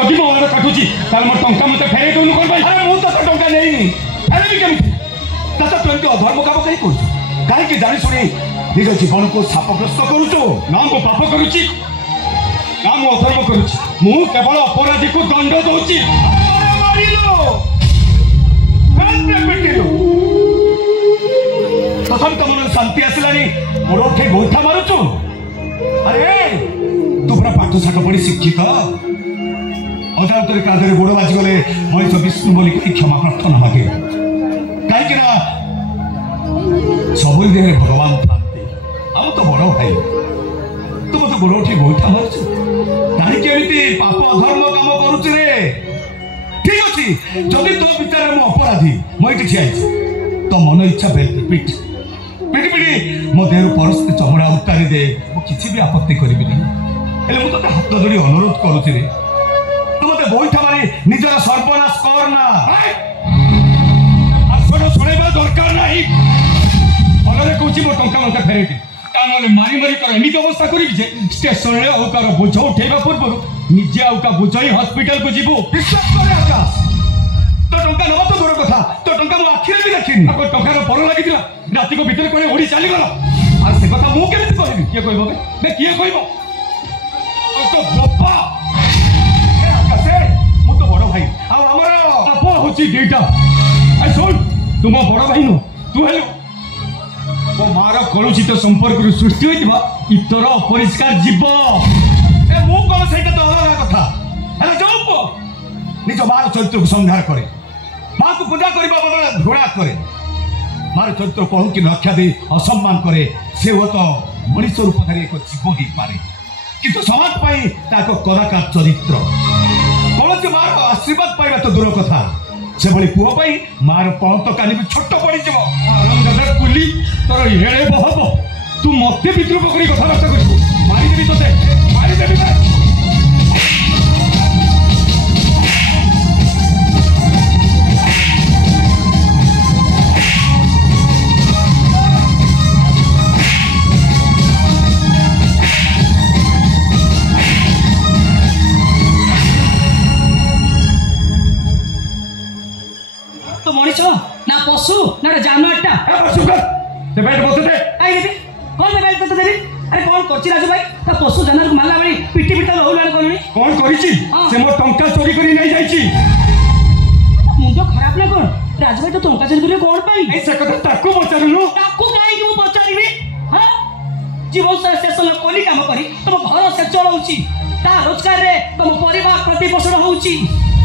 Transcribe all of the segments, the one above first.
जदि मो वार काटुची ताल मो टंका मते फेरे दोनु कोन भाई अरे मु तो टंका नेइनी अरे भी केमती दादा तू एमती अधर्म काम कहीं करू काहे कि जानि सुनी निज जीवन को शापग्रस्त करूचो ना मो पाप करूची ना मो अधर्म करूची मु केवल अपराधी को दंड दोची अरे मारिलो हाथ पिटिलो प्रथम तो मन शांति आसलानी मोर उठे गोइठा मारुचु अरे तू पूरा पाठ साठ पढ़ी शिक्षित अदालत कादरे गोड़ बाजी गले मनीष विष्णु बोली क्षमा प्रार्थना मागे कहीं सब देह भगवान था आम तो बड़ भाई तू मत गोड़ उठे गोइठा मारुचु कहीं पाप अधर्म काम करुचे रे ठीक अच्छे जदि तो विचार मु अपराधी मुझे ठिया तो मन इच्छा पिट पिट पिटी मो देह परस्ते चमड़ा उतारी दे किसी भी आपत्ति करी मुझे हाथ जोड़ी अनुरोध करुचे रे तू मत गोइठा मारी निजर सर्वनाश करना शुणा दरकार नहीं फल कौच मो टा मंका फेरे मारी मारी कर एमती अवस्था करी स्टेशन में आउकार बोझ उठेगा पूर्व निजे आउका बोझ ही हॉस्पिटल को जीवु विश्वास करे आकाश तो टंका नवा तो दूर कथा तो टंका मो आखिरे भी देखिनी टंकार पर लगी राति को भीतर कोई ओडी चली गला आ से कथा मु केमति कहबी किए कहबो बे किए कहबो तो बापा ए आकाश मु तो बड़ भाई आ हमर बापा होची डेटा आ सुन तुम बड़ भाई नो तू हेलो मो मार कलुषित संपर्क सृष्टि होइतिबा इतर अपरिष्कार जीव ए मु कोन सेटा तो अलग कथा हेलो चुप निज मार चरित्र को संहार करे मां को पूजा करबा बदले घोड़ा करे मार चरित्र कहूं कि रक्षा दे असम्मान करे से हो तो मनुष्य रूप धारी एक जीव ही पारे किंतु समाज पाई ताको कदाकार चरित्र कौन से मार आशीर्वाद पाइबा तो दूर कथा से भली पुओ पाई मार पणत कानी भी छोट पड़ी जीव आनंद कुली तोर हेळे बहब तू मते विद्रूप करी कथाबार्ता करू मारी देबी तोते मारी देबी तो मनीष ना पशु ना जानवरटा से बैठ बसते आई देबी कौन दे बैठ तो देबी अरे कौन करछि राजू भाई ता पशु जानवर को मारला बड़ी पिटी पिटा होलाण कोनी कौन करिछि से मो टंका चोरी करी नहीं जाइछि मुंडो खराब ना कोन राजू भाई तो टंका चोरी करे कोन पाई ए से कथा ताको पचारुनु ताको काई कि मु पचारिबी हां जीवन से स्टेशन कोली काम करी तुम घर से चलाउछि ता रोजगार रे तुम परिवार प्रतिपोषण होउछि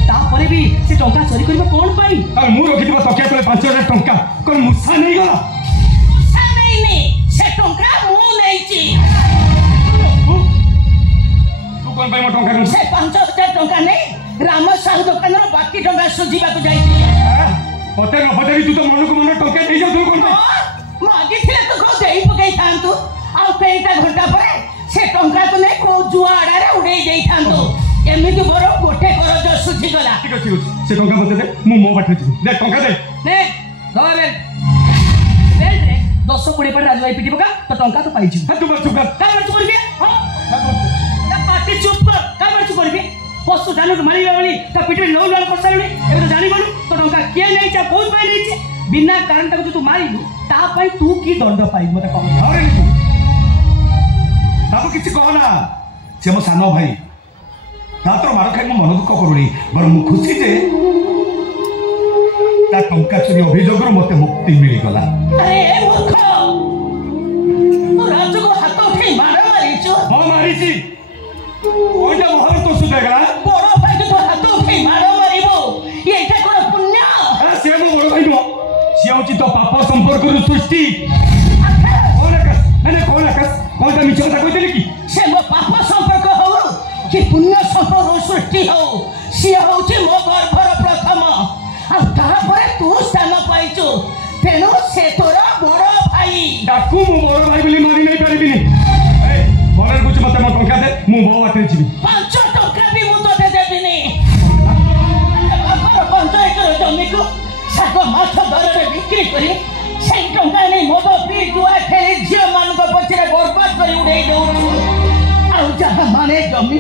तापरे भी से टंका चोरी करबा कोन पाई और मु रखिबा तकिया तले 5000 टंका कोन मुसा नहीं गला मुसा नहीं ने से टंका मु नैछि तू कोन पाई मो टंका से 5000 टंका नहीं राम साहु दुकान बाकी टंका सुजीबा को जाई पते न पते तू तो मन को मन टंका दे जा तू कोन मागी थिले तो को देई पकई थांतु आ कईटा घंटा परे से टंका तो नहीं को जुआडा रे उड़े जाई थांतु एमिति बरो गोटे कर जो सुझी गला ठीक अछि से टंका मते दे मु मो बाटे दे टंका दे ने गवे बेल रे 220 पर राजू भाई पिटी पका तो टंका तो पाई छी तू चुप कर का मत करबे हां ना पार्टी चुप कर का मत करबे पशु जानवर मारी वाली ता पिटी लो लो कर सारी ए तो जानि बोलू तो टंका के नहीं चा बहुत पाई नहीं छी बिना कारण तक तू मारिलु ता पाई तू की दंड पाई मते कह अरे ताको किछि कहना से मो सानो भाई तातर मार खाई मन दुख करूनी बर मु खुशी जे ता टंका चोरी अभियोग मते मुक्ति मिली गला अरे मूर्ख तू राजू को हाथ उठे मार मारिछु हां मारिछि ओइटा मोहर तो सुधा गला बड़ भाई तो हाथ उठे मार मारिबो एटा कोन पुण्य से मो बड़ भाई नो से होची तो पाप संपर्क सृष्टि कौन मिछ कथा कहते कि से मो पाप संपर्क हो कि पुण्य संपर्क सृष्टि हो सी होची मो गर्भर प्रथम आ तापरे तू स्थान पाइछु तेनु से तोर बड़ भाई डाकू मो बड़ भाई बोली मारी नहीं परिबिनी ए बड़र कुछ मते मो टंका दे मु बो बाटे जीवी 5 टंका भी मु तो दे देबिनी बापर 5 एकर जमी को साको माछ दर रे बिक्री करी से टंका नहीं मोदो पी जुआ खेली झियो मान को पछरे बर्बाद करी उड़े दउ आ जहां माने जमी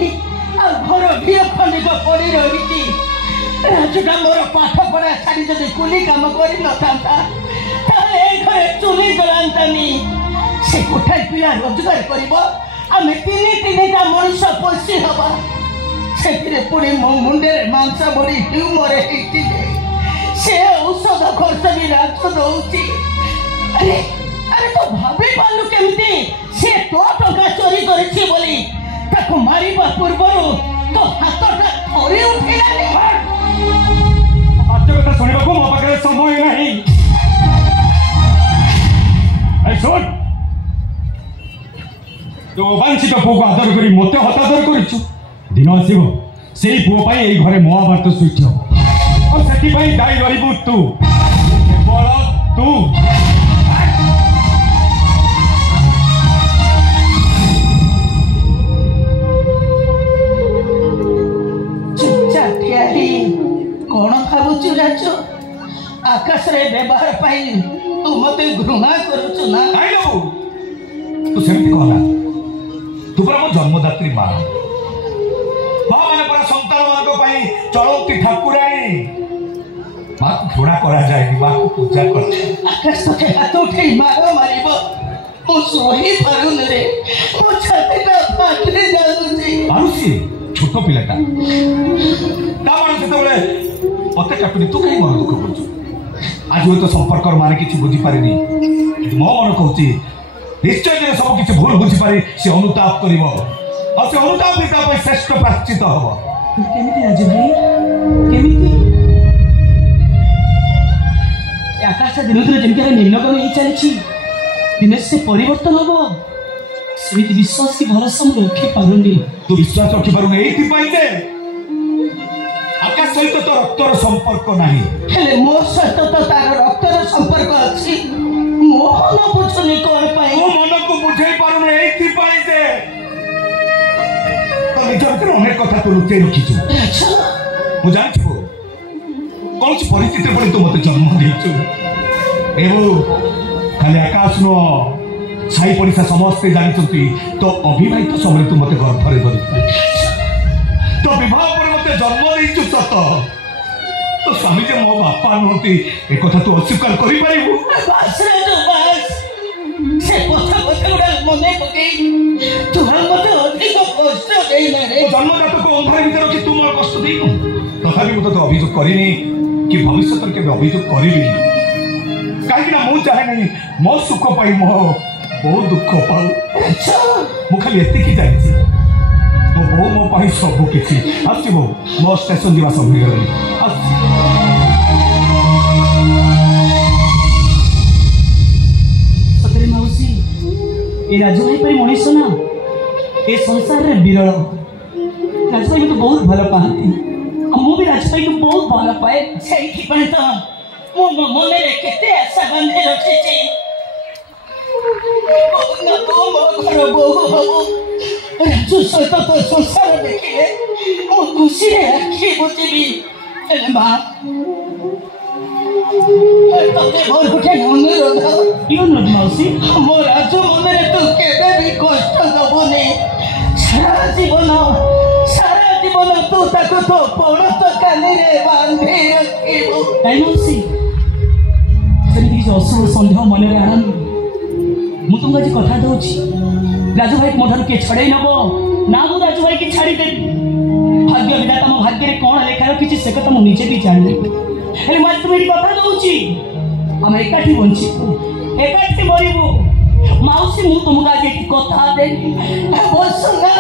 आ घर भी खंडी को पड़ी रही राजुटा मोर पाठ पढ़ा छाड़ी जदि कुली काम कर घरे चुली जलांतानी से कोठार पिला रोजगार कर आम तीन मनुष पोषी हवा से पुणी मो मुंडे मांसा बड़ी ट्यूमर से औषध खर्च भी राजु दौची अरे अरे तो भाभी पालु केमती से तो टंका चोरी करिछि बोली ताको मारिबा पूर्वरु तो हातटा थोड़ी उठिलानी बात कथा सुनिबा को मो पाखरे समय नाही ए सुन तो वांछित पुओ आदर करी मते हतादर करिछु दिन आसीबो सेई पुओ पाई एई घरे महाभारत सृष्टि हो और सेति पाई दाई रहिबु तू केवल तू कौन भावुचु राजु आकाश रे व्यवहार पाई तू मते घृणा करुचु ना आइलो तू सेमती कहला तू पर मो जन्मदात्री मां माने पर संतान मार्ग पाई चलती ठाकुराणी मां को घृणा करा जाए मां को पूजा कर आकाश तो हाथ उठे मारो मारिबो मो सोही पारुन रे मो छातीटा फाटले जाउची मारुसी छोट पिलाटा तामाने सेतबेले मते काटुनी तू कहीं मन दुख करछु आज तो संपर्क माने किछि बुझी पारिनी मो मन कहउची निश्चय जे सब किछि भूल बुझी पारि से अनुताप करिवो और से अनुताप भी ता श्रेष्ठ प्राश्चित हबो केमिति राजू भाई केमिति आकाश दिन जेमती निम्नगम हो चली दिने से परिवर्तन हम सेमिति विश्वास की भरोसा मुझे रखी पारुनी तू विश्वास रखी पारुनी एथि पाई जे आकाश सहित तो रक्तर संपर्क नाही हेले मो सहित तो तार रक्तर संपर्क अछि मो मन बुझुनी कोन पाई मो मन को बुझाई पारुनी एथि पाई जे तो निज भीतर अनेक कथा तो लुचै रखिछु अच्छा मु जानछु कौन सी परिस्थिति पड़ी तू मते जन्म देछु एवं खाली आकाश नो साई पड़िसा समस्ते जानछंती तो अविवाहित समय तू मते गर्भरे धरि तो विवाह पर मते जन्म देछु सत तो स्वामी जे मो बापा नोती ए कथा तू अस्वीकार करि पाइबु बस रे तू बस से कथा उडा मने पके तू हम मते अधिक कष्ट देई ना रे जन्मदाता को अंधार भीतर रखी तू मोर कष्ट देइनु तथापि मु तो अभियोग करिनी कि भविष्य के अभियोग करिबी कहीं ना मु चाहे नहीं मो सुख पाई मो बहुत दुख पाऊ मु खाली एतिकी जानिछि मो बो मो पाई सब किछि आछि बो मो स्टेशन दिवा समय गली सतरे मौसी ए राजू भाई पर मनीष ना ए संसार रे विरल राजू भाई तो बहुत भल पाती मु भी राजू भाई को बहुत भल पाए सेठी पय तो मो मने रे केते आशा बंधे रखिछि ना तो मो घर बहु हबो राजू सहित तो संसार देखिले मो खुशी रे आखि बुझिबी हेले मां तते मोर गुटे अनुरोध क्यों न मौसी मो राजू मने तू केबे भी कष्ट दबोनी सारा जीवन तू ताको तो पड़त काली रे बांधी रखिबो काई मौसी सेमती किसी अशुभ सन्देह मन में आनंद मु तुमको आज कथा दूची राजू भाई मो किए छड़े नब ना मु राजू भाई की छाड़ी देवी भाग्य विधाता मो भाग्य में कौन लेखा रखी से कथा मुझे भी जानी हेले मैं तुम्हें कथा दूची हम एकाठी बंचीबू एकाठी मरबू माउसी मु तुमको आज एक कथा देनी बस ना